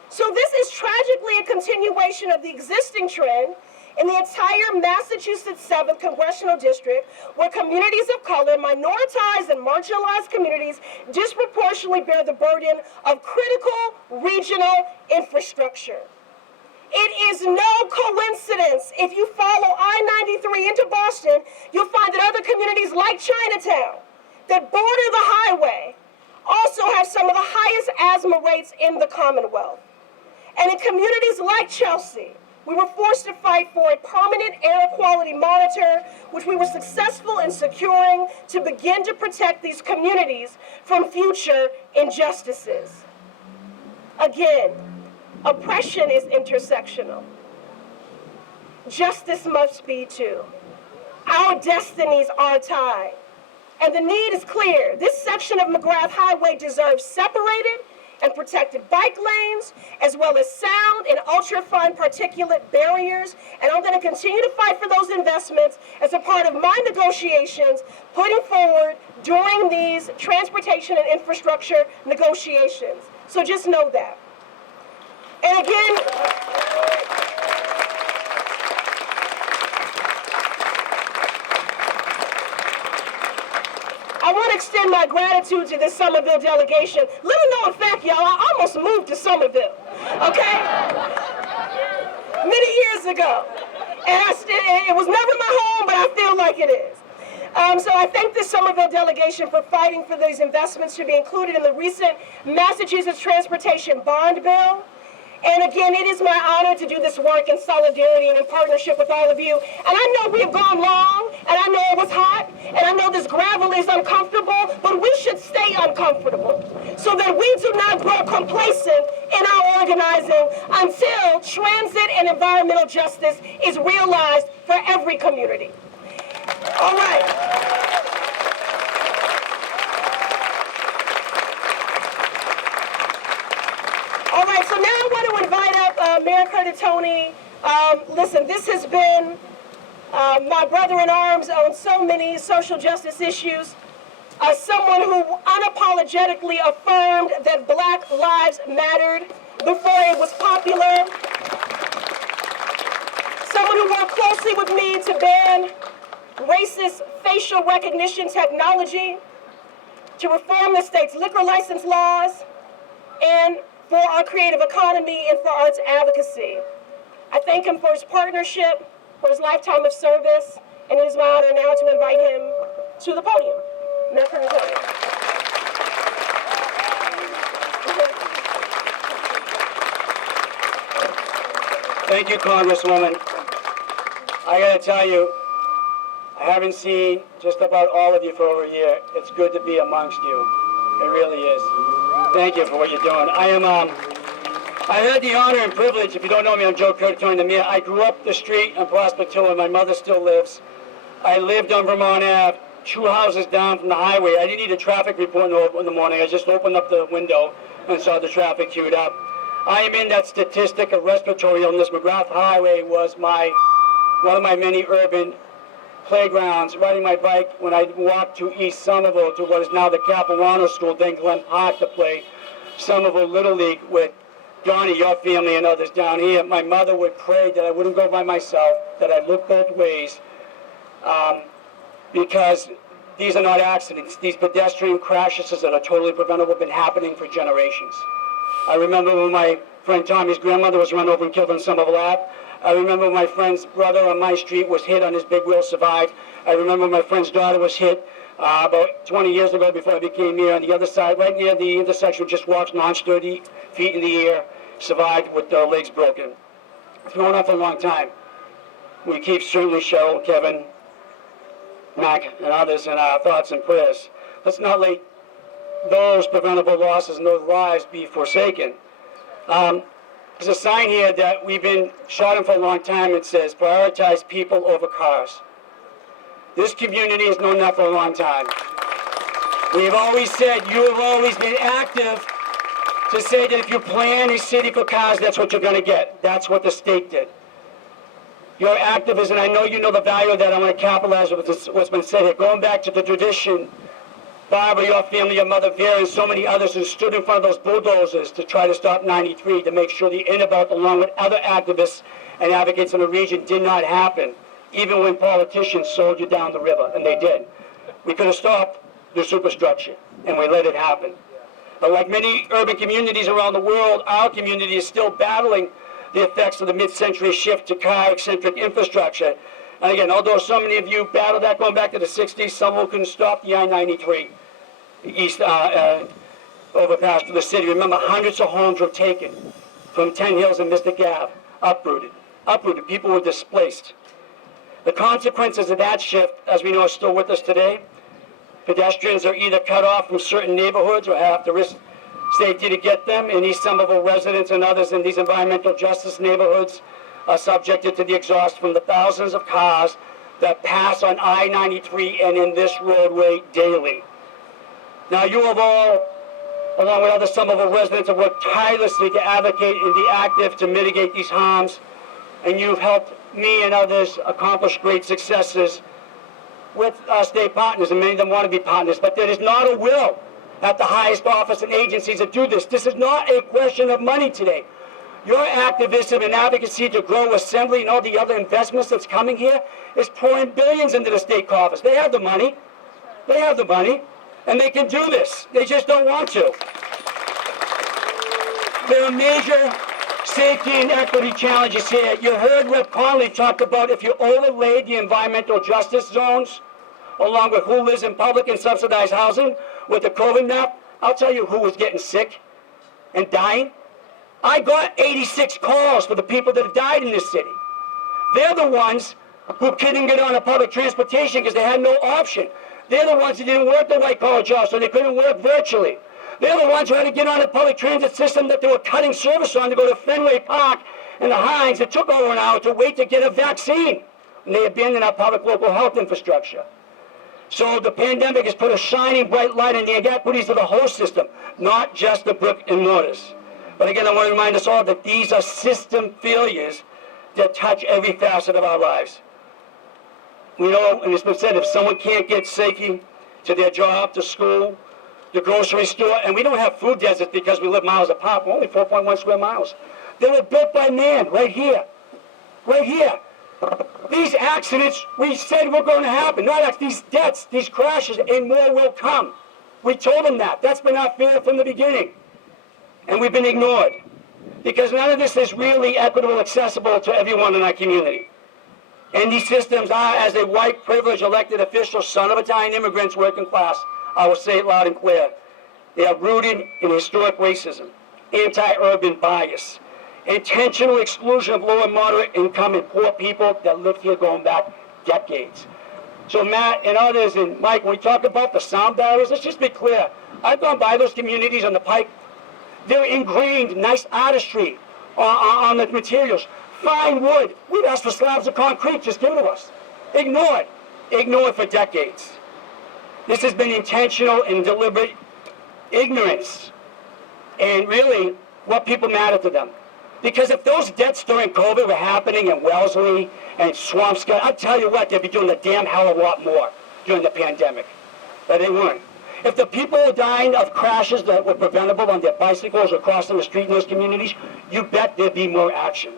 So this is tragically a continuation of the existing trend in the entire Massachusetts 7th Congressional District, where communities of color, minoritized and marginalized communities disproportionately bear the burden of critical regional infrastructure. It is no coincidence. If you follow I-93 into Boston, you'll find that other communities like Chinatown that border the highway also have some of the highest asthma rates in the Commonwealth. And in communities like Chelsea, we were forced to fight for a permanent air quality monitor, which we were successful in securing to begin to protect these communities from future injustices. Again, oppression is intersectional. Justice must be too. Our destinies are tied. And the need is clear. This section of McGrath Highway deserves separated and protected bike lanes, as well as sound and ultra-fine particulate barriers. And I'm going to continue to fight for those investments as a part of my negotiations putting forward during these transportation and infrastructure negotiations. So just know that. And again, I want to extend my gratitude to this Somerville delegation. Little known fact, y'all, I almost moved to Somerville, okay? Many years ago. And it was never my home, but I feel like it is. So I thank the Somerville delegation for fighting for these investments to be included in the recent Massachusetts Transportation Bond Bill. And again, it is my honor to do this work in solidarity and in partnership with all of you. And I know we have gone long, and I know it was hot, and I know this gravel is uncomfortable, but we should stay uncomfortable so that we do not grow complacent in our organizing until transit and environmental justice is realized for every community. All right. All right, so now I want to invite up Mayor Curtatone. Listen, this has been my brother in arms on so many social justice issues. Someone who unapologetically affirmed that Black lives mattered before it was popular. Someone who worked closely with me to ban racist facial recognition technology, to reform the state's liquor license laws, and for our creative economy and for arts advocacy. I thank him for his partnership, for his lifetime of service, and it is my honor now to invite him to the podium. Mayor Curtatone. Thank you, Congresswoman. I gotta tell you, I haven't seen just about all of you for over a year. It's good to be amongst you. It really is. Thank you for what you're doing. I had the honor and privilege, if you don't know me, I'm Joe Curtatone, the mayor. I grew up the street on Prospect Hill where my mother still lives. I lived on Vermont Ave, 2 houses down from the highway. I didn't need a traffic report in the morning. I just opened up the window and saw the traffic queued up. I am in that statistic of respiratory illness. McGrath Highway was one of my many urban playgrounds, riding my bike when I walked to East Somerville to what is now the Capilano School, then Glen Park, to play Somerville Little League with Donnie, your family, and others down here. My mother would pray that I wouldn't go by myself, that I'd look both ways, because these are not accidents. These pedestrian crashes that are totally preventable have been happening for generations. I remember when my friend Tommy's grandmother was run over and killed on Somerville Ave. I remember my friend's brother on my street was hit on his big wheel, survived. I remember my friend's daughter was hit about 20 years ago before I became mayor on the other side, right near the intersection, just walks, launched 30 feet in the air, survived with their legs broken. It's been going on for a long time. We keep certainly Cheryl, Kevin, Mac, and others in our thoughts and prayers. Let's not let those preventable losses and those lives be forsaken. There's a sign here that we've been shouting for a long time. It says, prioritize people over cars. This community has known that for a long time. We've always said, you have always been active to say that if you plan a city for cars, that's what you're going to get. That's what the state did. You're activists, and I know you know the value of that. I want to capitalize on what's been said here. Going back to the tradition, Barbara, your family, your mother, Vera, and so many others who stood in front of those bulldozers to try to stop 93, to make sure the Innerbelt, along with other activists and advocates in the region, did not happen, even when politicians sold you down the river, and they did. We could have stopped the superstructure, and we let it happen. But like many urban communities around the world, our community is still battling the effects of the mid-century shift to car-eccentric infrastructure. And again, although so many of you battled that going back to the 60s, some who couldn't stop the I-93 east overpass to the city. Remember, hundreds of homes were taken from 10 Hills and Mystic Ave, uprooted. People were displaced. The consequences of that shift, as we know, are still with us today. Pedestrians are either cut off from certain neighborhoods or have to risk safety to get them. And East Somerville residents and others in these environmental justice neighborhoods are subjected to the exhaust from the thousands of cars that pass on I-93 and in this roadway daily. Now, you have all, along with other Somerville residents, have worked tirelessly to advocate and be active to mitigate these harms, and you've helped me and others accomplish great successes with our state partners, and many of them want to be partners, but there is not a will at the highest office and agencies to do this. This is not a question of money today. Your activism and advocacy to grow Assembly and all the other investments that's coming here is pouring billions into the state coffers. They have the money. They have the money, and they can do this. They just don't want to. There are major safety and equity challenges here. You heard Rep. Connolly talk about if you overlaid the environmental justice zones, along with who lives in public and subsidized housing, with the COVID map, I'll tell you who was getting sick and dying. I got 86 calls for the people that have died in this city. They're the ones who couldn't get on a public transportation because they had no option. They're the ones who didn't work the white-collar jobs, so they couldn't work virtually. They're the ones who had to get on a public transit system that they were cutting service on to go to Fenway Park and the Hines. It took over an hour to wait to get a vaccine. And they abandoned our public local health infrastructure. So the pandemic has put a shining bright light on the inequities of the whole system, not just the brick and mortars. But again, I want to remind us all that these are system failures that touch every facet of our lives. We know, and it's been said, if someone can't get safely to their job, to school, the grocery store, and we don't have food deserts because we live miles apart. We're only 4.1 square miles. They were built by man right here. Right here. These accidents, we said were going to happen. Not these deaths, these crashes, and more will come. We told them that. That's been our fear from the beginning. And we've been ignored. Because none of this is really equitable, accessible to everyone in our community. And these systems are, as a white, privileged, elected official, son of Italian immigrants, working class, I will say it loud and clear. They are rooted in historic racism, anti-urban bias, intentional exclusion of low and moderate income and poor people that lived here going back decades. So Matt and others and Mike, when we talk about the sound barriers, let's just be clear. I've gone by those communities on the Pike. They're ingrained, nice artistry on the materials. Fine wood. We've asked for slabs of concrete, just give it to us. Ignored. Ignored for decades. This has been intentional and deliberate ignorance. And really, what people matter to them. Because if those deaths during COVID were happening in Wellesley and Swampscott, I'll tell you what, they'd be doing the damn hell of a lot more during the pandemic. But they weren't. If the people were dying of crashes that were preventable on their bicycles or crossing the street in those communities, you bet there'd be more action.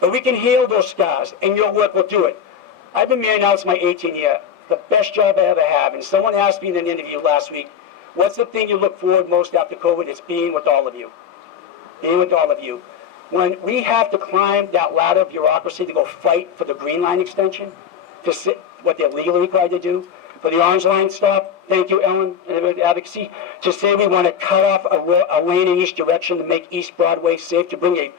But we can heal those scars, and your work will do it. I've been married now, it's my 18th year. The best job I ever have. And someone asked me in an interview last week, what's the thing you look forward most after COVID? It's being with all of you. Being with all of you. When we have to climb that ladder of bureaucracy to go fight for the Green Line extension, to sit what they're legally required to do, for the Orange Line stop, thank you, Ellen, and advocacy, to say we want to cut off a lane in each direction to make East Broadway safe, to bring a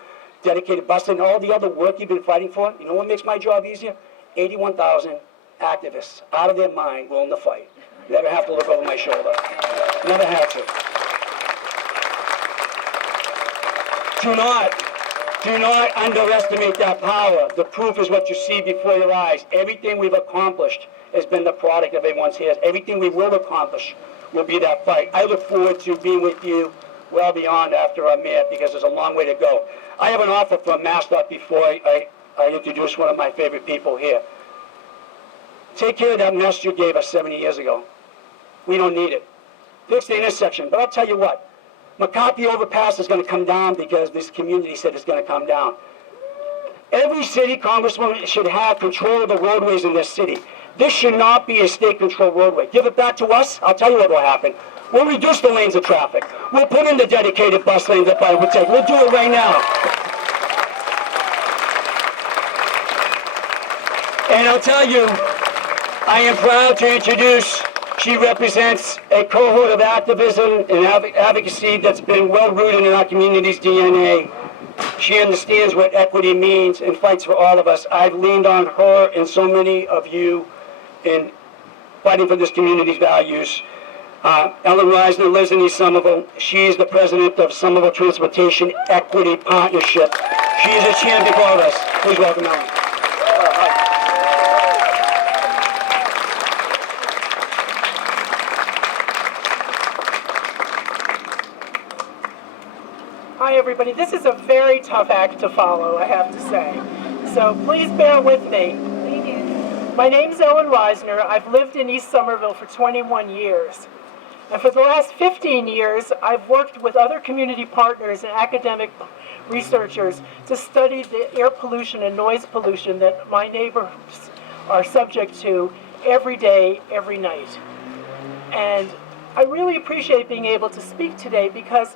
dedicated bus and all the other work you've been fighting for. You know what makes my job easier? 81,000 activists out of their mind willing to fight. Never have to look over my shoulder. Never have to. Do not underestimate that power. The proof is what you see before your eyes. Everything we've accomplished has been the product of everyone's hands. Everything we will accomplish will be that fight. I look forward to being with you well beyond after I'm mayor, because there's a long way to go. I have an offer from MassDOT before I introduce one of my favorite people here. Take care of that mess you gave us 70 years ago. We don't need it. Fix the intersection. But I'll tell you what, McCarthy Overpass is going to come down because this community said it's going to come down. Every city, Congresswoman, should have control of the roadways in this city. This should not be a state-controlled roadway. Give it back to us, I'll tell you what will happen. We'll reduce the lanes of traffic. We'll put in the dedicated bus lanes that I would take. We'll do it right now. And I'll tell you, I am proud to introduce, she represents a cohort of activism and advocacy that's been well-rooted in our community's DNA. She understands what equity means and fights for all of us. I've leaned on her and so many of you in fighting for this community's values. Ellen Reisner lives in East Somerville. She is the president of Somerville Transportation Equity Partnership. She is a champion for all of us. Please welcome Ellen. Hi, everybody. This is a very tough act to follow, I have to say. So please bear with me. My name's Ellen Reisner. I've lived in East Somerville for 21 years. And for the last 15 years, I've worked with other community partners and academic researchers to study the air pollution and noise pollution that my neighbors are subject to every day, every night. And I really appreciate being able to speak today because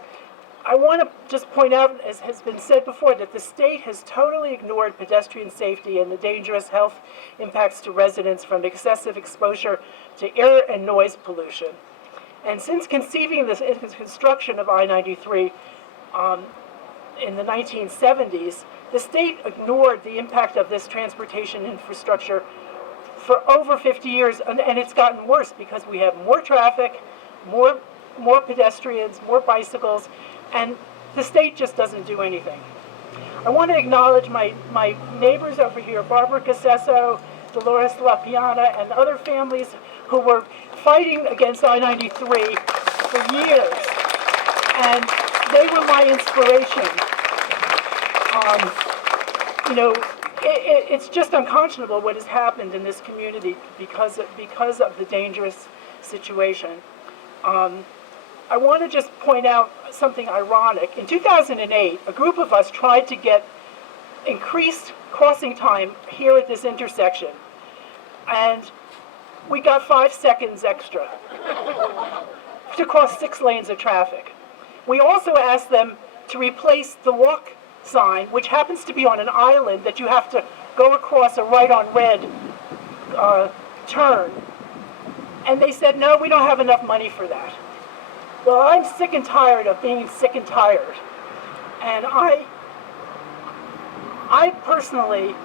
I want to just point out, as has been said before, that the state has totally ignored pedestrian safety and the dangerous health impacts to residents from excessive exposure to air and noise pollution. And since conceiving this construction of I-93 in the 1970s, the state ignored the impact of this transportation infrastructure for over 50 years, and it's gotten worse because we have more traffic, more pedestrians, more bicycles, and the state just doesn't do anything. I want to acknowledge my neighbors over here, Barbara Cassesso, Dolores LaPiana, and other families who were fighting against I-93 for years, and they were my inspiration. You know, it's just unconscionable what has happened in this community because of the dangerous situation. I want to just point out something ironic. In 2008, a group of us tried to get increased crossing time here at this intersection, and we got 5 seconds extra to cross 6 lanes of traffic. We also asked them to replace the walk sign, which happens to be on an island that you have to go across a right on red turn. And they said, no, we don't have enough money for that. Well, I'm sick and tired of being sick and tired. And I personally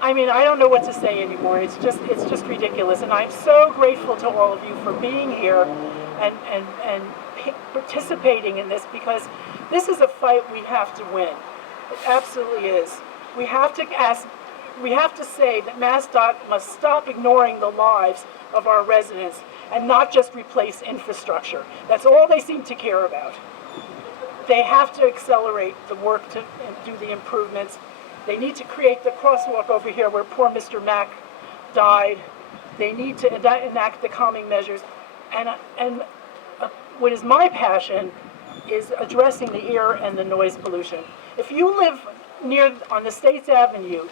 I don't know what to say anymore. It's just ridiculous. And I'm so grateful to all of you for being here and participating in this, because this is a fight we have to win. It absolutely is. We have to say that MassDOT must stop ignoring the lives of our residents and not just replace infrastructure. That's all they seem to care about. They have to accelerate the work to do the improvements. They need to create the crosswalk over here where poor Mr. Mack died. They need to enact the calming measures. And what is my passion is addressing the air and the noise pollution. If you live on the States Avenue,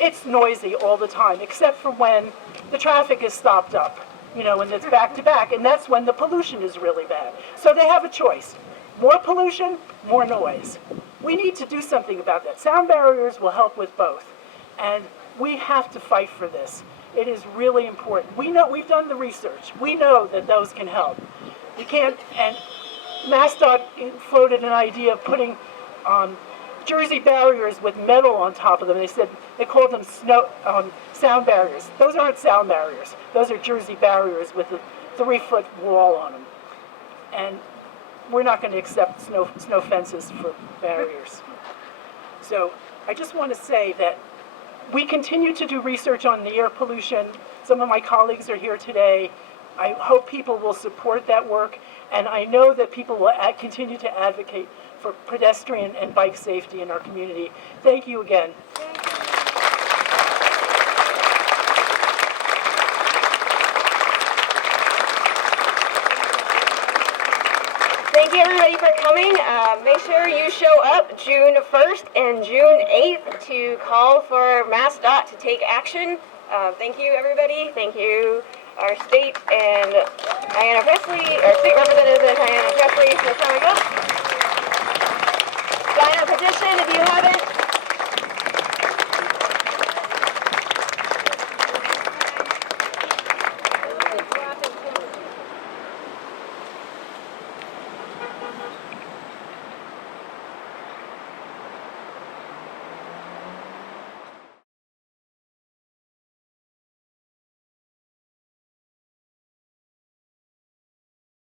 it's noisy all the time, except for when the traffic is stopped up, when it's back to back, and that's when the pollution is really bad. So they have a choice. More pollution, more noise. We need to do something about that. Sound barriers will help with both, and we have to fight for this. It is really important. We know, we've done the research. We know that those can help. We can't, and MassDOT floated an idea of putting Jersey barriers with metal on top of them. They called them sound barriers. Those aren't sound barriers. Those are Jersey barriers with a 3-foot wall on them. And we're not going to accept snow fences for barriers. So I just want to say that we continue to do research on the air pollution. Some of my colleagues are here today. I hope people will support that work, and I know that people will continue to advocate for pedestrian and bike safety in our community. Thank you again. Thank you everybody for coming. Make sure you show up June 1st and June 8th to call for MassDOT to take action. Thank you everybody. Thank you our state and Ayanna Pressley, our state representative Ayanna Pressley for coming up. Sign a petition if you haven't.